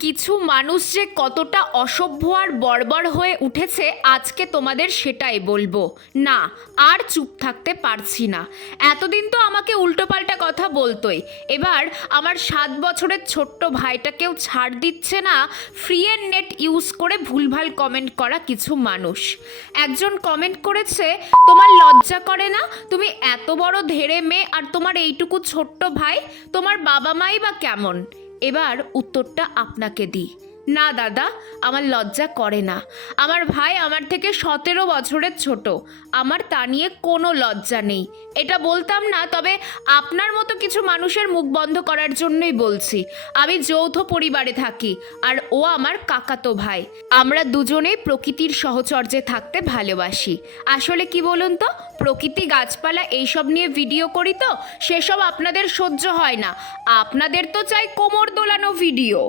কিছু মানুষ যে কতটা অসভ্য আর বর্বর হয়ে উঠেছে আজকে তোমাদের সেটাই বলবো। না, আর চুপ থাকতে পারছি না। এতদিন তো আমাকে উল্টোপাল্টা কথা বলতোই, এবার আমার 7 বছরের ছোট্ট ভাইটাকেও ছাড় দিচ্ছে না ফ্রি এর নেট ইউজ করে ভুলভাল কমেন্ট করা কিছু মানুষ। একজন কমেন্ট করেছে, তোমার লজ্জা করে না? তুমি এত বড় ধেড়ে মেয়ে আর তোমার এইটুকু ছোট্ট ভাই, তোমার বাবা মাই বা কেমন? এবার উত্তরটা আপনাকে দিই। না দাদা, আমার লজ্জা করে না। আমার ভাই আমার থেকে 17 বছরের ছোট, আমার তা নিয়ে কোনো লজ্জা নেই। এটা বলতাম না, তবে আপনার মতো কিছু মানুষের মুখ বন্ধ করার জন্যই বলছি। আমি যৌথ পরিবারে থাকি আর ও আমার কাকাতো ভাই। আমরা দুজনেই প্রকৃতির সহচর্যে থাকতে ভালোবাসি। আসলে কি বলুন তো, প্রকৃতি গাছপালা এইসব নিয়ে ভিডিও করি তো সেসব আপনাদের সহ্য হয় না। আপনাদের তো চাই কোমর দোলানো ভিডিও।